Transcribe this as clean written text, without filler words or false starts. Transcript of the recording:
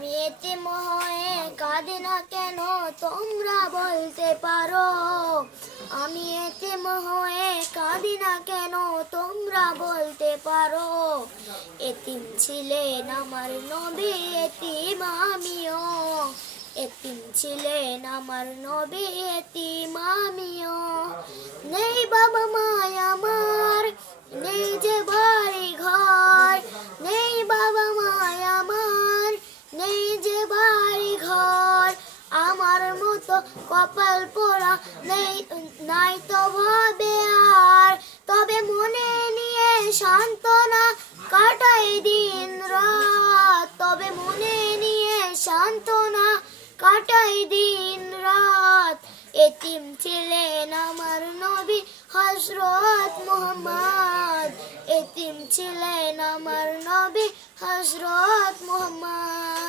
আমি এতিম হয়ে কাঁদি না কেন তোমরা বলতে পারো। আমি এতিম হয়ে কাঁদি না কেন তোমরা বলতে পারো। এতিম ছিলেন আমার নবী, এতিম আমিও। এতিম ছিলেন আমার নবী, এতিম আমিও। নেই বাবা মায় আমার, নেই যে বাড়ি ঘর। নেই বাবা মায় আমার, নেই যে বাড়ি ঘর। আমার মতো কপাল পোড়া নেই, নাই তো ভাবে আর। তবে মনে নিয়ে সান্ত্বনা কাটাই দিন রাত। তবে মনে নিয়ে সান্ত্বনা কাটাই দিন রাত। এতিম ছিলেন আমার নবী হযরত মুহাম্মদ। এতিম ছিলেন আমার নবী হযরত মুহাম্মদ।